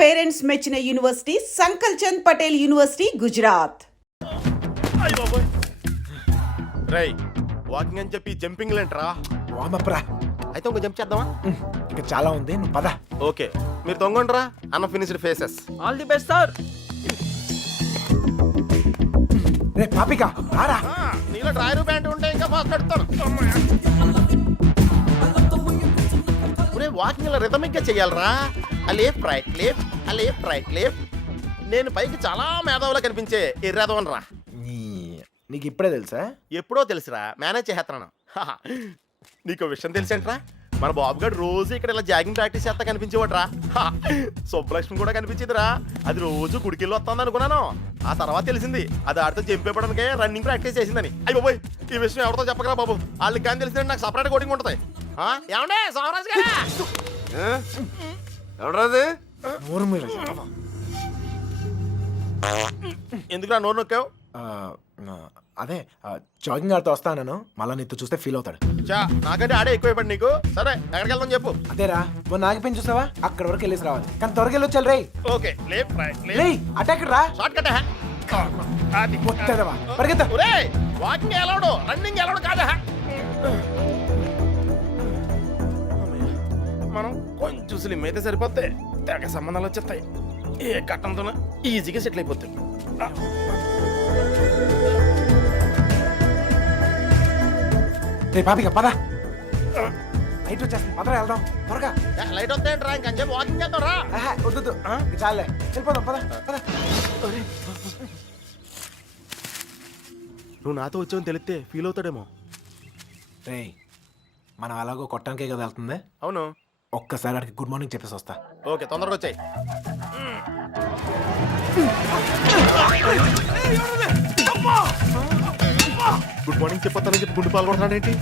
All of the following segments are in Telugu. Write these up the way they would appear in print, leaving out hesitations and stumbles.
పేరెంట్స్ మెచ్చిన యూనివర్సిటీ సంకల్ చంద్ పటేల్ యూనివర్సిటీ గుజరాత్. రై వాకింగ్ అని చెప్పి జంపింగ్ లేంట్రా. వామప్రా అయితే ఇంకో జంప్ చేద్దామా? ఇంకా చాలా ఉంది, నువ్వు పద. ఓకే మీరు తొంగండ్రా. అన్న finished faces. All the best sir. రే పాపిక రారా. నీలో డ్రైవర్ ప్యాంట్ ఉంటే ఇంకా ఫాస్ట్ నడుస్తాను. వాకింగ్ ఇలా రిథమిక్ గా చెయ్యాలరా. Left right left left right left. నేను పైకి చాలా మేధావులా కనిపించే ఎర్రదవన్ రా. నీకు ఇప్పుడే తెలుసా? ఎప్పుడో తెలుసురా, మేనేజ్ చేస్తున్నాను. నీకు విషయం తెలుసేంట్రా, మన బాబు గారు రోజు ఇక్కడ ఇలా జాగింగ్ ప్రాక్టీస్ చేస్తా కనిపించేవాడు రా. సుబ్బలక్ష్మి కూడా కనిపించేదిరా. అది రోజు గుడికెళ్ళి వస్తుంది అనుకున్నాను. ఆ తర్వాత తెలిసింది అది ఆడితో జంపేపడానికే రన్నింగ్ ప్రాక్టీస్ చేసిందని. అయ్యి బాబోయ్, ఈ విషయం ఎవరితో చెప్పకరా బాబు. వాళ్ళకి కానీ తెలిసిందంటే నాకు సపరేట్ కోటింగ్ ఉంటుంది. ఏమండే సోమరాజు గారు? ఎవడరాది? నోరు మీద ఎందుకురా నోరు నొక్కావు? అదే జాగింగ్ ఆడుతూ వస్తాను, మళ్ళా నీతో చూస్తే ఫీల్ అవుతాడు. చా నాకంటే ఆడే ఎక్కువైపోయి నీకు. సరే ఎక్కడికి వెళ్దాం చెప్పు. అదేరా మొన్న ఆగిపోయి చూసావా, అక్కడ వరకు వెళ్ళేసి రావాలి. కానీ త్వరగా వెళ్ళొచ్చాలి రే. ఓకే లెఫ్ట్ రైట్ రే అటాక్ రా. Short cut. అది వస్తుందవా పరిగెత్తా. ఒరేయ్ వాకింగ్ ఎలవడు, రన్నింగ్ ఎలవడు కాదా. మనం కొంచెం స్లిమ్ అయితే సరిపోతే తెగ సంబంధాలు వచ్చేస్తాయి. ఏ కట్టంతో ఈజీగా సెటిల్ అయిపోతాయి. రే పాపిక పద, లైట్ వచ్చేస్తుంది, పదరా వెళ్దాం త్వరగా. లైట్ వస్తాయంట్రా, ఇంకని చెప్పి వాకింగ్ చేద్దాం రా. వద్దు చాలే వెళ్ళిపోదాం పద పద. నువ్వు నాతో వచ్చావని తెలిస్తే ఫీల్ అవుతాడేమో. రే మనం అలాగో కొట్టడానికే కదా వెళ్తుంది. అవును, ఒక్కసారి అడిగి గుడ్ మార్నింగ్ చెప్పేసి వస్తా. ఓకే తొందరగా వచ్చాయి. గుడ్ మార్నింగ్ చెప్పొస్తానని చెప్పి గుండు పాల్గొంటున్నాడు ఏంటి?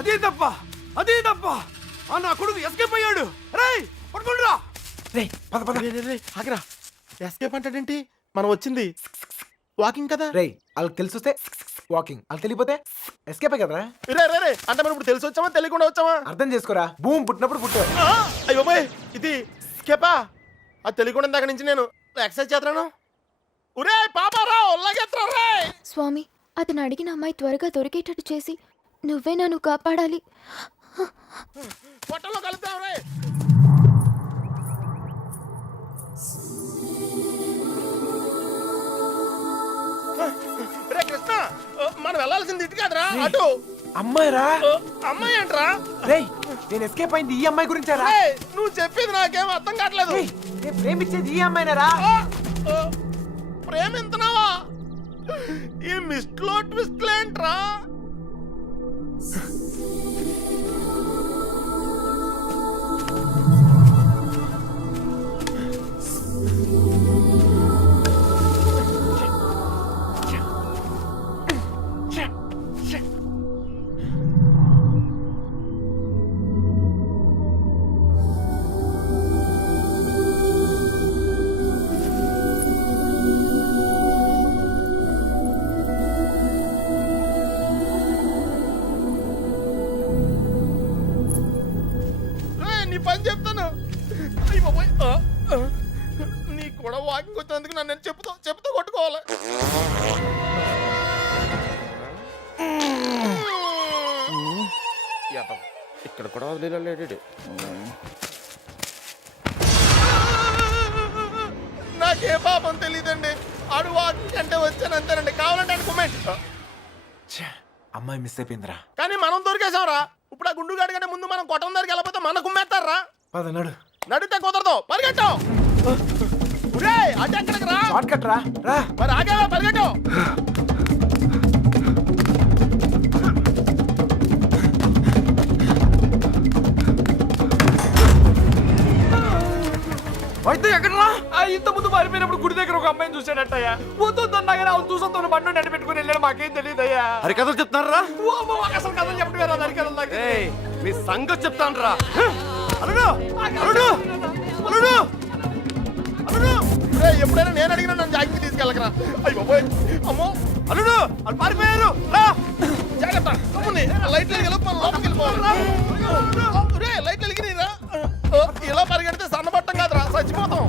అదే తప్ప అదే తప్ప. నా కొడుకు ఎస్కేప్ అయ్యాడు. రేయ్ పట్టుకుంటురా. రే పద పద. ఆగరా, ఎస్కేప్ అంటాడేంటి? మనం వచ్చింది వాకింగ్ కదా. రే వాళ్ళకి తెలిసి వస్తే వాకింగ్, వాళ్ళకి తెలియపోతే ఎస్కేప్ కదరా. రే రే రే అంటే మనం ఇప్పుడు తెలిసి వచ్చామా తెలియకుండా వచ్చామా? అర్థం చేసుకోరా, భూమి పుట్టినప్పుడు పుట్టావు. అయ్యో బాయ్, ఇది స్కేపా? అది తెలియకుండా ఇందాక నుంచి నేను ఎక్సర్సైజ్ చేస్తున్నాను. ఒరే పాపారావు లాగేత్రా రే. స్వామి, అతను అడిగిన అమ్మాయి త్వరగా దొరికేటట్టు చేసి నువ్వే నన్ను కాపాడాలి. పొట్టలో కలుద్దాం రే. రే కృష్ణ, మనం వెళ్ళాల్సింది ఇటు కాదురా, అటు. అమ్మాయి రా. అమ్మాయి ఏంట్రా? రేయ్ నేను ఎస్కేప్ అయింది ఈ అమ్మాయి గురించారా? నువ్వు చెప్పేది నాకేం అర్థం కావట్లేదు. నేను ప్రేమించేది ఈ అమ్మాయినేరా. ప్రేమింతున్నావా? ఈ మిస్ట్లో ట్విస్ట్లు ఏంట్రా? పని చెప్తాను. నీకు కూడా వాకింగ్ వచ్చినందుకు నన్ను నేను చెప్పుతూ కొట్టుకోవాలి. ఇక్కడ కూడా వదిలేడు. నాకే పాపం తెలియదండి. ఆడు వాకింగ్ అంటే వచ్చాను అంతేనండి. కావాలంటే అనుకోమేంటి. అమ్మాయి మిస్ అయిపోయిందిరా. కానీ మనం దొరికేసాంరా. ఇప్పుడు ఆ గుండు గాడి కంటే ముందు మనం కొట్టం దగ్గరికి వెళ్ళకపోతే మన కుమ్మేస్తారా? పద నడు. నడితే కుదరదు, పరిగెట్టావు. అటు ఎక్కడికి రా. షార్ట్ కట్ రా. రా మరి ఆగా పరిగెట్టావు. అయితే ఎక్కడరా? ఇంత ముందు మారిపోయినప్పుడు గుడి దగ్గర ఒక అమ్మాయిని చూసాడట్టయ్యా. పోతుందన్నా కానీ అవును చూసొద్దు బండి నడి పెట్టుకుని వెళ్ళాడు. మాకేం తెలియదయ్యా. అరే కథలు చెప్తున్నారా? అసలు కథలు చెప్పడం అరికథలు నాకు. మీ సంగతి చెప్తాను రా. అల్లుడు అల్లుడు అల్లుడు అల్లుడు. ఎప్పుడైనా నేను అడిగినా నన్ను జాగ్రత్త తీసుకెళ్ళకరా. అయ్యో బాబోయ్, అమ్మో అల్లుడు వాళ్ళు పారిపోయారు. రా జాగ్రత్త. లైట్లు వెలిగి మనం లోపలికి వెళ్ళిపోవాలి. రేయ్, లైట్లు వెలిగినాయిరా. ఇలా పరిగెడితే సన్నబట్టం కాదురా, చచ్చిపోతాం.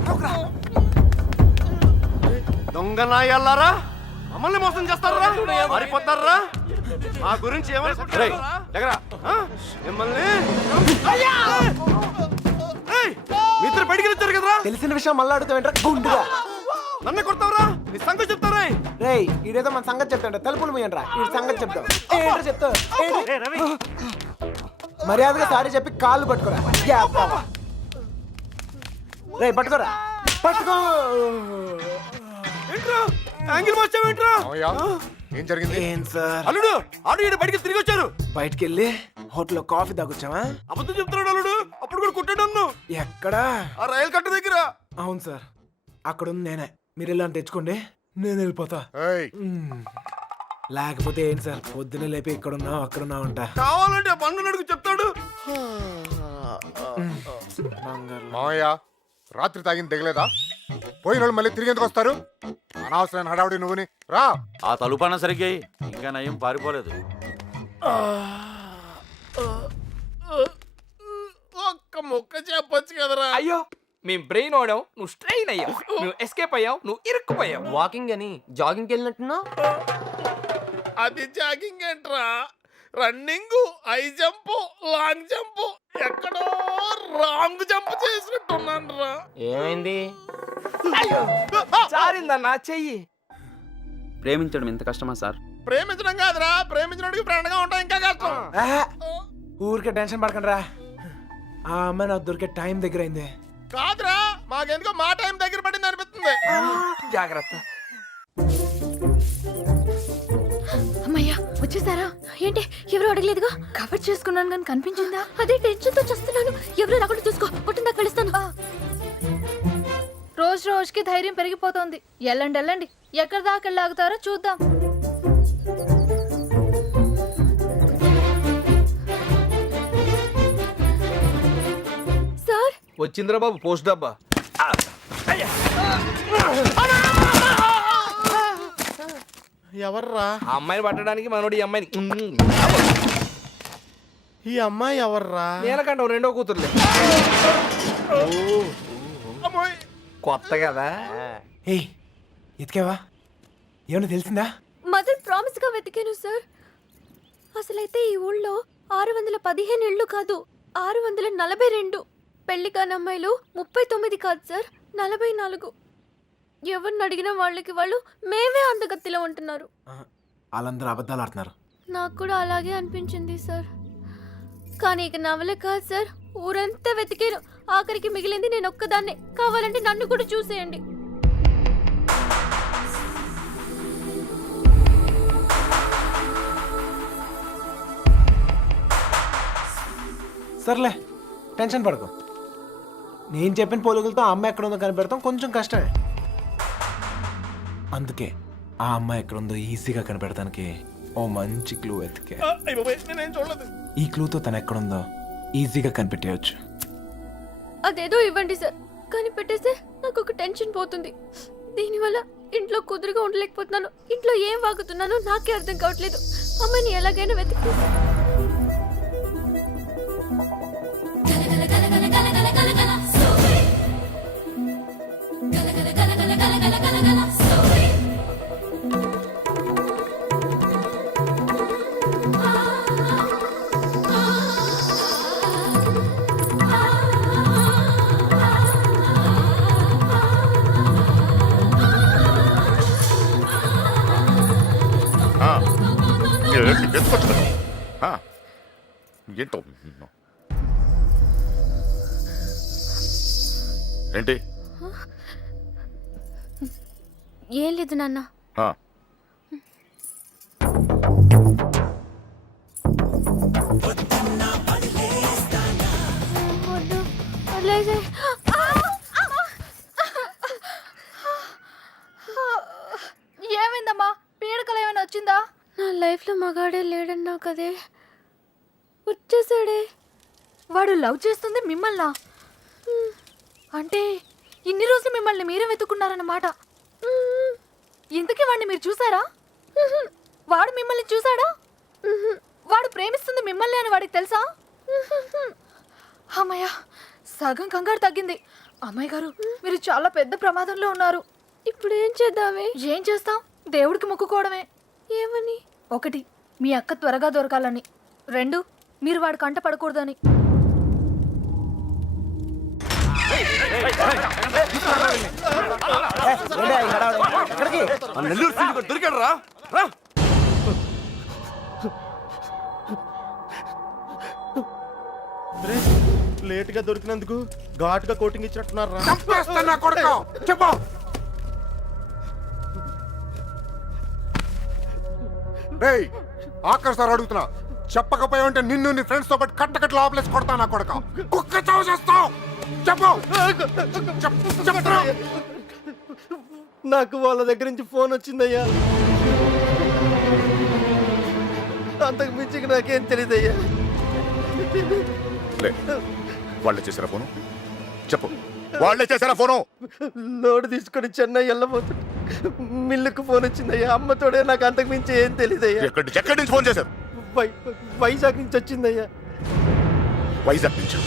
దొంగ నాయల్లారా మమ్మల్ని మోసం చేస్తారా మారిపోతారా మా గురించి ఏమనుకుంటారా మిమ్మల్ని ఏయ్, మీ ఇద్దరు బయటికి వచ్చారు కదరా తెలిసిన విషయం మళ్ళీ అడుగుతావేంట్రా గుండుగా. నన్ను కొడతావరా నీ సంగతి చెప్తారా రేయ్ ఈడేదో మన సంగతి చెప్తాడు, తలుపులు మూయండిరా, ఈ సంగతి చెప్తావు. ఏంట్రా చెప్తావు? మర్యాదగా సారీ చెప్పి కాళ్ళు పట్టుకోరా. రేయ్ పట్టుకోరా, పట్టుకో. ఏంట్రా యాంగిల్ మార్చావేంట్రా ఏం జరిగింది? ఏం సార్, అల్లుడు ఆడు ఈడు బయటికి తిరిగి వచ్చారు బయటికి వెళ్ళి హోటల్లో కాఫీ తాగొచ్చావా? అబద్ధం చెప్తున్నాడు అల్లుడు అప్పుడు కూడా కొట్టాడు నన్ను ఎక్కడా? ఆ రైలు కట్ట దగ్గర అవును సార్, అక్కడ ఉంది నేనే. మీరు ఇలా తెచ్చుకోండి, నేను వెళ్ళిపోతా. ఏయ్, లేకపోతే ఏంటి సార్, పొద్దునే లేపి ఇక్కడున్నావు అక్కడున్నావు అంట. కావాలంటే ఆ బండు నడుగు చెప్తాడు మావయ్య రాత్రి తాగింది తెగలేదా? పోయిన వాళ్ళు మళ్ళీ తిరిగి ఎందుకు వస్తారు? అనవసరమైన హడావుడి నువ్వుని రా. ఆ తలుపన్న సరిగ్గా ఇంకా నయం పారిపోలేదు. ఒక్క ముక్క చెప్పొచ్చు కదరా. అయ్యో మేము బ్రెయిన్ ఓడావు, నువ్వు స్ట్రెయిన్ అయ్యావు. నువ్వు ఎస్కేప్ అయ్యావు, నువ్వు ఇరుక్కుపోయావు. వాకింగ్ అని జాగింగ్కి వెళ్ళినట్టున్నావు. అది జాగింగ్ ఏంట్రా, running, high jump, long jump, ఎక్కడో రాంగ్ జంప్ చేసినట్టున్నాను రా. ఏమైంది? జారిందన్నా చెయ్యి. ప్రేమించడం ఎంత కష్టమా సార్? ప్రేమించడం కాదురా, ప్రేమించడానికి ఫ్రెండ్ గా ఉంటాం ఇంకా కష్టం. ఆహా, ఊరికే టెన్షన్ పడకండి రా. ఆ అమ్మాయి నాకు దొరికే టైం దగ్గర అయింది. కాదురా, మాకెందుకో మా టైం దగ్గర పడింది అనిపిస్తుంది. జాగ్రత్త. అమ్మయ్యా వచ్చేసారా? ఏంటి ఎవరు అడగలేదుగా? కవర్ చేసుకున్నాను కానీ కనిపించిందా? అదే టెన్షన్ తో చూస్తున్నాను. ఎవరు రాకుండా చూసుకో, పుట్టిందా కలుస్తాను. రోజు రోజుకి ధైర్యం పెరిగిపోతుంది. వెళ్ళండి వెళ్ళండి, ఎక్కడి దాకా వెళ్ళాగుతారో చూద్దాం. సార్ వచ్చిందిరా బాబు పోస్ట్ డబ్బా. ఎవర్రా ఆ అమ్మాయిని పట్టడానికి మనోడు ఈ అమ్మాయిని ఈ అమ్మాయి? ఎవర్రా? నేనకంటావు రెండో కూతురులే. అమ్మాయి కొత్త కదా. ఏయ్ ఎతికావా? ఏమన్నా తెలిసిందా? మదర్ ప్రామిస్ గా వెతికాను సార్. అసలైతే ఈ ఊళ్ళో 615 ఇళ్ళు కాదు, 642. పెళ్లి కాని అమ్మాయిలు 39 కాదు సార్, 44. ఎవరిని అడిగినా వాళ్ళకి వాళ్ళు మేమే అందగత్తిలో ఉంటున్నారు. వాళ్ళందరూ అబద్ధాలు ఆడుతున్నారు. నాకు కూడా అలాగే అనిపించింది సార్. కానీ ఇక నవలే కాదు సార్, ఊరంతా వెతికాను. ఆఖరికి మిగిలింది నేను ఒక్కదాన్నే. కావాలంటే నన్ను కూడా చూసేయండి. సర్లే టెన్షన్ పడకు. నేను చెప్పిన పోలికలతో ఆ అమ్మాయి ఎక్కడ ఉందో కనిపెడతాం కొంచెం కష్టమే. అందుకే ఆ అమ్మాయి ఎక్కడ ఉందో ఈజీగా కనిపెడతానికి ఓ మంచి క్లూ ఎతికే. నేనేం చూడలేదు. ఈ క్లూతో తను ఎక్కడుందో ఈజీగా కనిపెట్టేయచ్చు. అదేదో ఇవ్వండి సార్, కనిపెట్టేస్తే నాకు ఒక టెన్షన్ పోతుంది. దీనివల్ల ఇంట్లో కుదురుగా ఉండలేకపోతున్నాను. ఇంట్లో ఏం వాగుతున్నానో నాకే అర్థం కావట్లేదు. అమ్మాయిని ఎలాగైనా వెతికి. ఏంటో ఏంటి? ఏం లేదు నాన్న. వద్దు, వదిలేసేయ్. ఏమైందమ్మా? పీడకలు ఏమైనా వచ్చిందా? నా లైఫ్లో మగాడే లేడన్నా కదే, వచ్చేసాడే. వాడు లవ్ చేస్తుంది మిమ్మల్నా? అంటే ఇన్ని రోజులు మిమ్మల్ని మీరే వెతుకున్నారన్నమాట. ఇంతకీ వాడిని మీరు చూసారా? వాడు మిమ్మల్ని చూసాడా? వాడు ప్రేమిస్తుంది మిమ్మల్ని అని వాడికి తెలుసా? అమ్మయ్య, సగం కంగారు తగ్గింది. అమ్మాయి గారు, మీరు చాలా పెద్ద ప్రమాదంలో ఉన్నారు. ఇప్పుడు ఏం చేద్దామే? ఏం చేస్తాం? దేవుడికి మొక్కుకోవడమే. ఏమని? 1, మీ అక్క త్వరగా దొరకాలని. 2, మీరు వాడి కంట పడకూడదని. నెల్లూరు సీటు దొరికాడు రా. లేట్ గా దొరికినందుకు ఘాటుగా కోటింగ్ ఇచ్చినట్టున్నారు రా. చంపేస్తా నా కొడుకు. చెప్పు. రేయ్, ఆఖరి సార్ అడుగుతున్నా, చెప్పకపోయా ఉంటే నిన్ను నీ ఫ్రెండ్స్ తో పాటు కట్టకట్ల ఆపలేసి కొడతా నా కొడుకు. కుక్క చావు చేస్తావు. చెప్పు. చెప్పు. నాకు వాళ్ళ దగ్గర నుంచి ఫోన్ వచ్చిందయ్యా. అంతకు మించి నాకేం తెలియదయ్యా. వాళ్ళే చేశారా ఫోను? చెప్పు, వాళ్ళే చేశారా ఫోను? లోడ్ తీసుకొని చెన్నై వెళ్ళబోతుంది. మిల్లుకు ఫోన్ వచ్చిందయ్యా. అమ్మతోడే నాకు అంతకు మించి ఏం తెలియదయ్యా. ఎక్కడి నుంచి ఫోన్ చేశారు? వైజాగ్ నుంచి వచ్చిందయ్యా. వైజాగ్ నుంచి.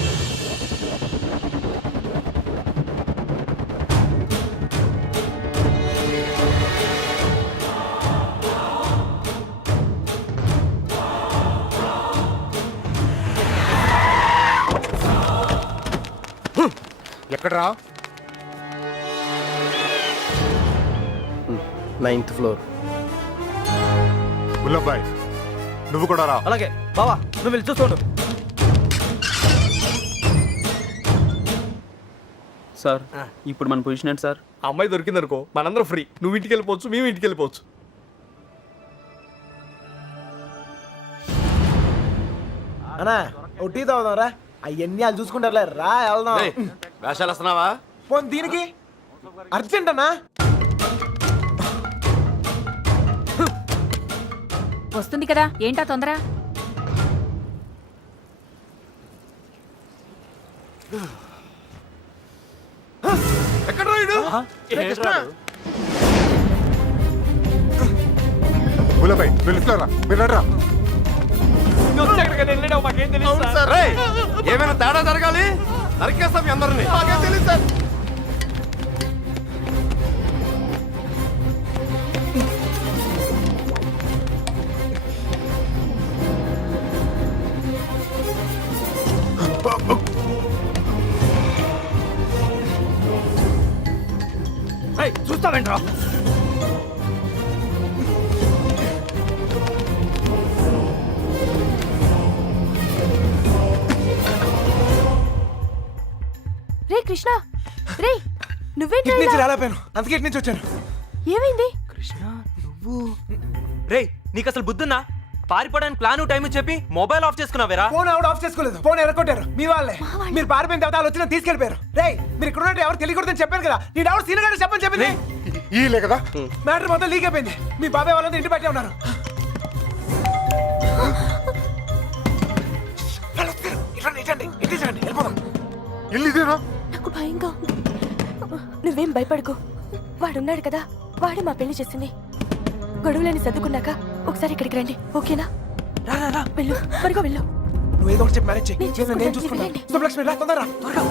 ఎక్కడరా? 9th floor. గుల్లబ్బాయ్, నువ్వు కూడా రా. అలాగే బావా, నువ్వు వెళ్ళి చూసుకోండు. సార్ ఇప్పుడు మన పొజిషన్ ఏంటి సార్? అమ్మాయి దొరికిందనుకో మనందరం ఫ్రీ. నువ్వు ఇంటికి వెళ్ళిపోవచ్చు, మేము ఇంటికి వెళ్ళిపోవచ్చు. అన్నా ఓ టీ తాగుదాం రా. అవన్నీ వాళ్ళు చూసుకుంటారులే, రా వెళ్దాం. వేషాలు వస్తున్నావా? పోనీ దీనికి అర్జెంట్ అన్నా. వస్తుంది కదా, ఏంటా తొందర? ఎక్కడ రాయుడు? గుల్లబ్బాయ్, వెళ్ళిస్తారా? మీరు రా. మాకేం తెలియదు సార్. రేయ్, ఏమైనా తేడా జరగాలి నరికేస్తాం మీ అందరినీ. నాకేం తెలియదు సార్. చూస్తావేంట్రా? రే కృష్ణ, రే నువ్వేంటి ఇటు నుంచి రాలేపోయాను, అందుకే ఇటు నుంచి వచ్చాను. ఏమైంది? రేయ్, నీకు అసలు బుద్ధున్నా? పారిపోవడానికి ప్లాన్ టైం చెప్పి మొబైల్ ఆఫ్ చేసుకున్నావేరా? ఫోన్ ఆవిడ ఆఫ్ చేసుకోలేదు, ఫోన్ ఎరగొట్టారు మీ వాళ్ళే. మీరు పారిపోయిన తర్వాత వాళ్ళు వచ్చిన తీసుకెళ్ళిపోయారు. రే, మీరు ఇక్కడ ఉన్నట్టు ఎవరు తెలియకూడదని చెప్పాను కదా. నీ ఎవరు సీనియర్ గారు చెప్పని చెప్పింది. ఈలే కదా మ్యాటర్ మొత్తం లీక్ అయిపోయింది. మీ బాబాయ్ వాళ్ళంతా ఇంటి బయటే ఉన్నారు. ఇల్లు ఇదేనా? నాకు భయంగా ఉంది. నువ్వేం భయపడకు, వాడున్నాడు కదా, వాడే మా పెళ్లి చేసింది. గొడవలని సర్దుకున్నాక ఒకసారి ఇక్కడికి రండి, ఓకేనా? రా రా రా, వెళ్ళు, త్వరగా వెళ్ళు. నువ్వు ఏదో ఒకటి చెప్పి మ్యారేజ్ చేయి. నేను చూసుకుంటాను, నేను చూసుకుంటాను. వెళ్ళండి. శుభలక్ష్మి రా, తొందరగా త్వరగా.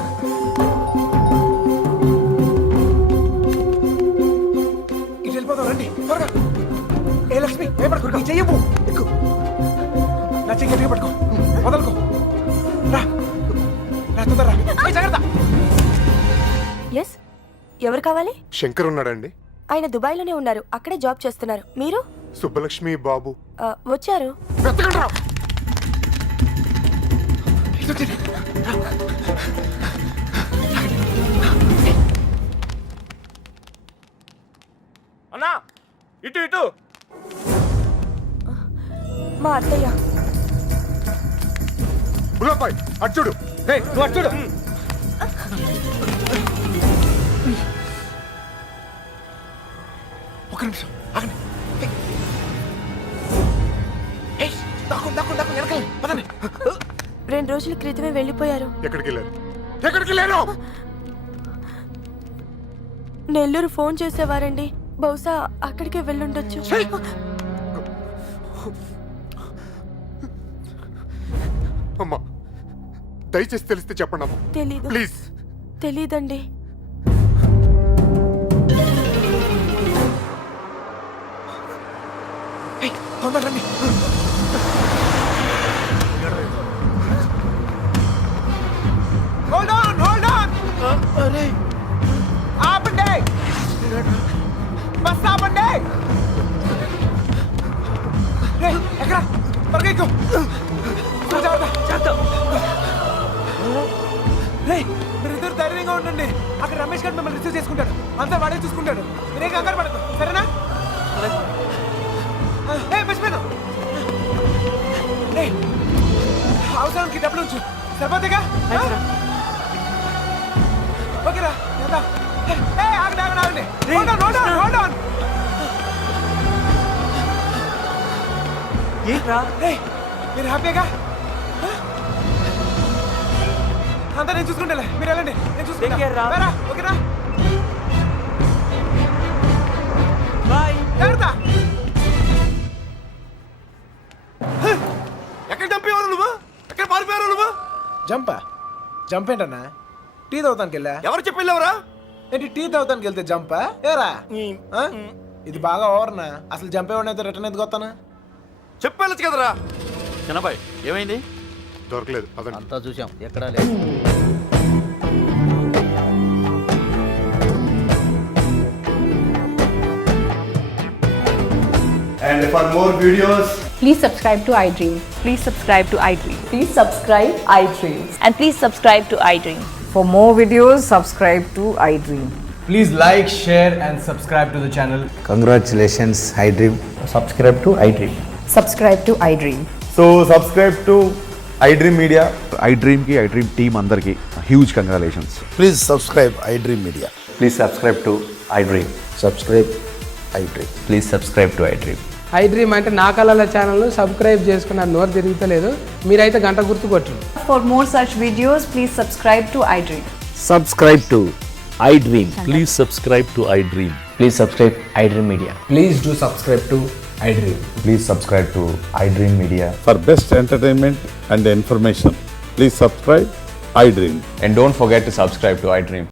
ఇటు వెళ్ళిపోదాం, రండి త్వరగా. ఏ లక్ష్మి, భయపడకు, నీ చెయ్యవు. ఎక్కు, నా చెయ్యి గట్టిగా పట్టుకో, వదలుకో. రా రా, తొందరగా. జాగ్రత్త. ఎస్, ఎవరు కావాలి? శంకర్ ఉన్నాడండి? ఆయన దుబాయ్లోనే ఉన్నారు, అక్కడే జాబ్ చేస్తున్నారు. మీరు? సుబ్బలక్ష్మి బాబు వచ్చారు. వెతకండి రా. అన్నా ఇటు ఇటు. మా అత్తయ్య. గుల్లబ్బాయ్, అటు చూడు. నువ్వు అటు చూడు. ఒక నిమిషం ఆగండి. ఏయ్, దాక్కోండి, దాక్కోండి, దాక్కోండి, వెనకాల పదండి. 2 రోజుల క్రితమే వెళ్ళిపోయారు. ఎక్కడికి వెళ్ళారు? ఎక్కడికి వెళ్ళారు? నెల్లూరు ఫోన్ చేసేవారండి, బహుశా అక్కడికే వెళ్ళుండొచ్చు. అమ్మా దయచేసి తెలిస్తే చెప్పండి అమ్మా తెలీదు ప్లీజ్. తెలీదండి. తొందర రండి. Hold on, hold on. ఆపండి. బస్ ఆపండి. రేయ్, ఎక్కడ? త్వరగా ఎక్కు. జాగ్రత్త. రేయ్, మీరిద్దరు ధైర్యంగా ఉండండి. అక్కడ రమేష్ గారు మిమ్మల్ని రిసీవ్ చేసుకుంటాడు. అంతా వాడే చూసుకుంటాడు. మీరే కంగారు పడదు, సరేనా? మర్చిపోయాను. అవసరానికి డబ్బులు ఉంచు, సరిపోతేగా? ఓకేరా, వెళ్దాం. ఆగండి ఆగండి ఆగండి. Hold on, hold on, hold on. రేయ్, మీరు హ్యాపీగా? అంతా నేను చూసుకుంటాలే, మీరు వెళ్ళండి, నేను చూసుకుంటా. రా, ఓకేనా? జాగ్రత్త. ఎక్కడ చంపేవారు నువ్వు? ఎక్కడ పారిపోయారు నువ్వు? జంప్ ఏంటన్నా? టీ తాగుతానికి వెళ్ళా. ఎవరు చెప్పి వెళ్ళావురా? ఏంటి టీ తాగుతానికి వెళ్తే జంపా? ఏరా ఆ? ఇది బాగా ఓవర్నా. అసలు జంపేవాడినైతే రిటర్న్ ఎందుకు వస్తానా? చెప్పెళ్ళచ్చు కదరా. చిన్నబాయ్ ఏమైంది? దొరకలేదు అదండి. అంతా చూసాం, ఎక్కడా లేదు. And for more videos, Please subscribe to iDream. Please subscribe to iDream. Please subscribe iDream. And please subscribe to iDream. For more videos, subscribe to iDream. Please like, share and subscribe to the channel. Congratulations, iDream. Subscribe to iDream. Subscribe to iDream. so subscribe to iDream Media. iDream కి iDream టీమ్ అందరికి huge congratulations. Please subscribe iDream Media. Please subscribe to iDream. Subscribe iDream. Please subscribe to iDream. iDream అంటే నా కళల ఛానల్ సబ్స్క్రైబ్ చేసుకున్న నోరు తిరుగుతలేదు. మీరైతే గంట గుర్తు కొట్టు. For more such videos, please subscribe to iDream. Subscribe to iDream. Please subscribe to iDream. Please subscribe iDream Media. Please do subscribe to iDream. Please subscribe to iDream media. For best entertainment and information, please subscribe iDream. And don't forget to subscribe to iDream.